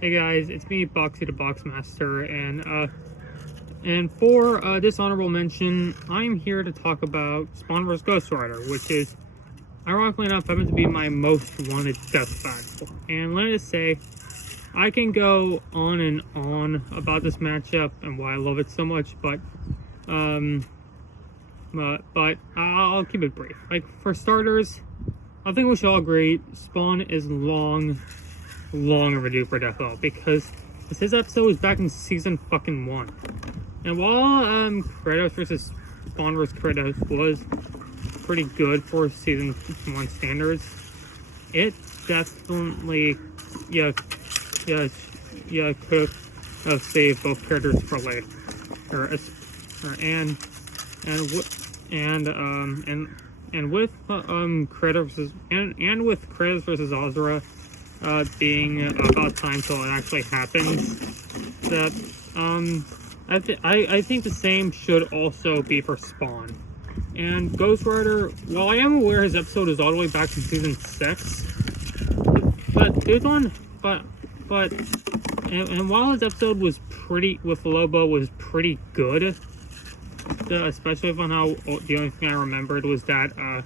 Hey guys, it's me, Boxy the Boxmaster, and for this honorable mention, I'm here to talk about Spawn vs. Ghost Rider, which is, ironically enough, happens to be my most wanted death battle. And let us say, I can go on and on about this matchup and why I love it so much, but I'll keep it brief. Like, for starters, I think we should all agree, Spawn is long overdue for Death Battle, because his episode was back in season fucking 1. And while Kratos vs. Spawn vs. Kratos was pretty good for season 1 standards, it definitely could have saved both characters for later. And with Kratos and with Kratos vs. Azra being about time till it actually happens, that I think the same should also be for Spawn. And Ghost Rider, while I am aware his episode is all the way back to season 6, and while his episode was with Lobo was pretty good, especially on how the only thing I remembered was the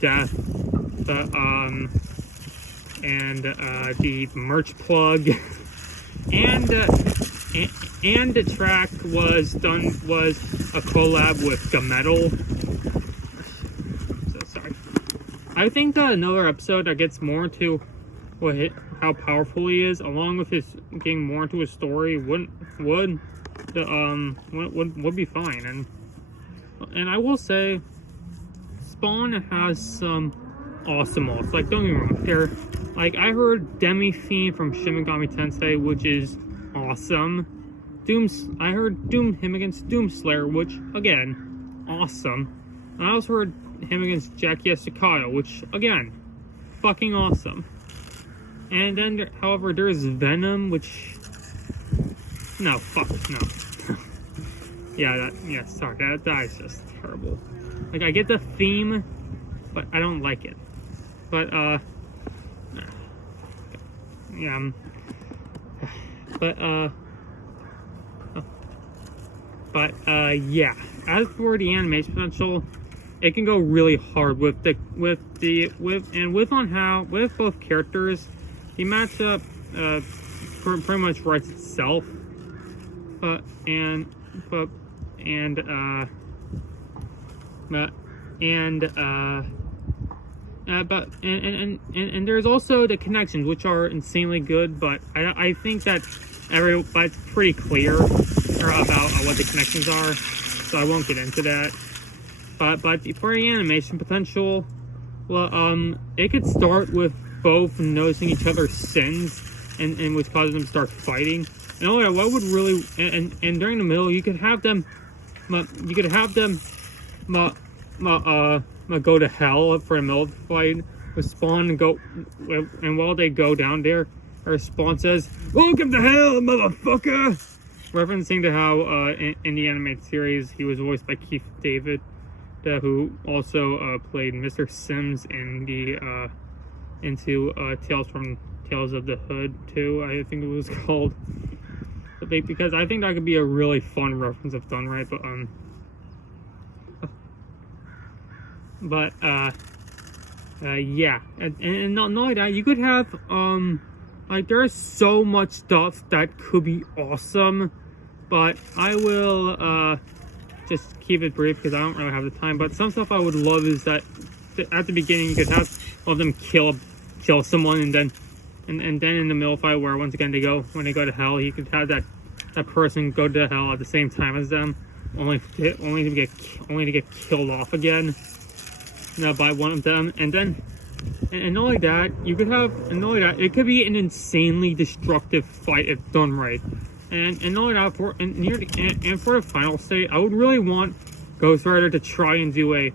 death, the merch plug, and the track was a collab with Metal. So sorry. I think another episode that gets more into how powerful he is, along with his getting more into his story, would be fine. And I will say, Spawn has some awesome ults. Like, don't get me wrong, I heard Demi Fiend from Shin Megami Tensei, which is awesome. I heard him against Doomslayer, which, again, awesome. And I also heard him against Jackie Estacado, which, again, fucking awesome. And then, however, there's Venom, which... No, fuck, no. Sorry, that is just terrible. Like, I get the theme, but I don't like it. As for the animation potential, it can go really hard with both characters. The matchup pretty much writes itself. And there's also the connections, which are insanely good, but I think that it's pretty clear about what the connections are, so I won't get into that. But for the animation potential, it could start with both noticing each other's sins, and which causes them to start fighting. And what would really and during the middle, you could have them go to hell for the middle of the fight with Spawn and while they go down there, our Spawn says, "Welcome to hell, motherfucker!" Referencing to how in the animated series he was voiced by Keith David, who also played Mr. Sims in Tales of the Hood 2, I think it was called. Because I think that could be a really fun reference if done right, and not only that, you could have there's so much stuff that could be awesome, but I will just keep it brief because I don't really have the time. But some stuff I would love is that at the beginning you could have all of them kill someone, and then in the middle fight where once again when they go to hell, you could have that person go to hell at the same time as them, only to get killed off again by one of them, and not only that, it could be an insanely destructive fight if done right, and not only that, for the final state, I would really want Ghost Rider to try and do a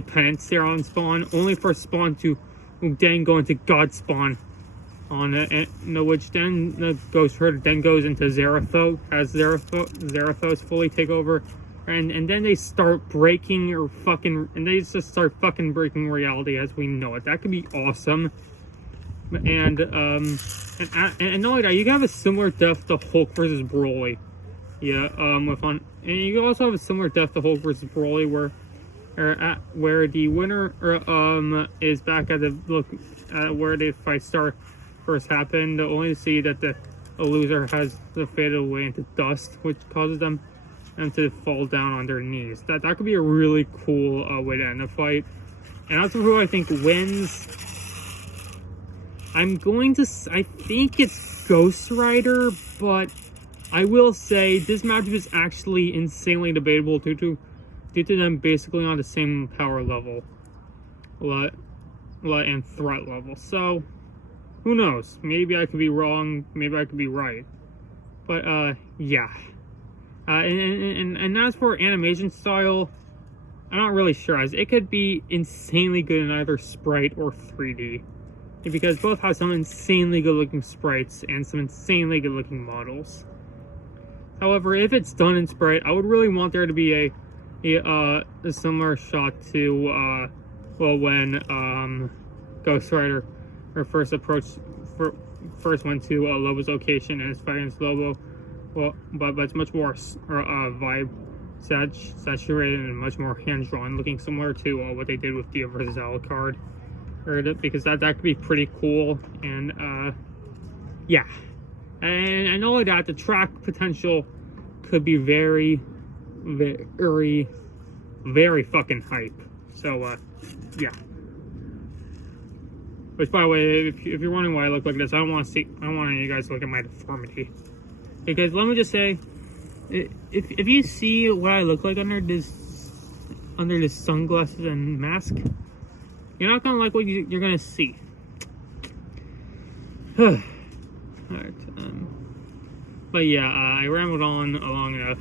penance there on Spawn, only for Spawn to then go into God Spawn on it, which then the Ghost Rider then goes into Zarathos, as Zarathos fully take over, and then they start breaking breaking reality as we know it. That could be awesome. And And not only that, you can have a similar death to Hulk versus Broly. Yeah, and you can also have a similar death to Hulk versus Broly, where the winner is back at the look where the fight first happened, only to see that the loser has faded away into dust, which causes them to fall down on their knees. That could be a really cool way to end the fight. And as for who I think wins, I think it's Ghost Rider, but I will say this matchup is actually insanely debatable due to them basically on the same power level and threat level. So who knows? Maybe I could be wrong, maybe I could be right. But yeah. And as for animation style, I'm not really sure, as it could be insanely good in either sprite or 3D. Because both have some insanely good looking sprites and some insanely good looking models. However, if it's done in sprite, I would really want there to be a similar shot to when Ghost Rider first went to Lobo's location and is fighting against Lobo. But it's much more vibe saturated and much more hand drawn, looking similar to what they did with Dio versus Alucard. Because that could be pretty cool. And yeah, and not only that, the track potential could be very, very, very fucking hype. So yeah. Which, by the way, if you're wondering why I look like this, I don't want any of you guys to look at my deformity. Because let me just say, if you see what I look like under this sunglasses and mask, you're not gonna like what you're gonna see. Alright. But yeah, I rambled on long enough.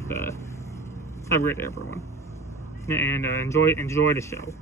Have a great day, everyone, and enjoy the show.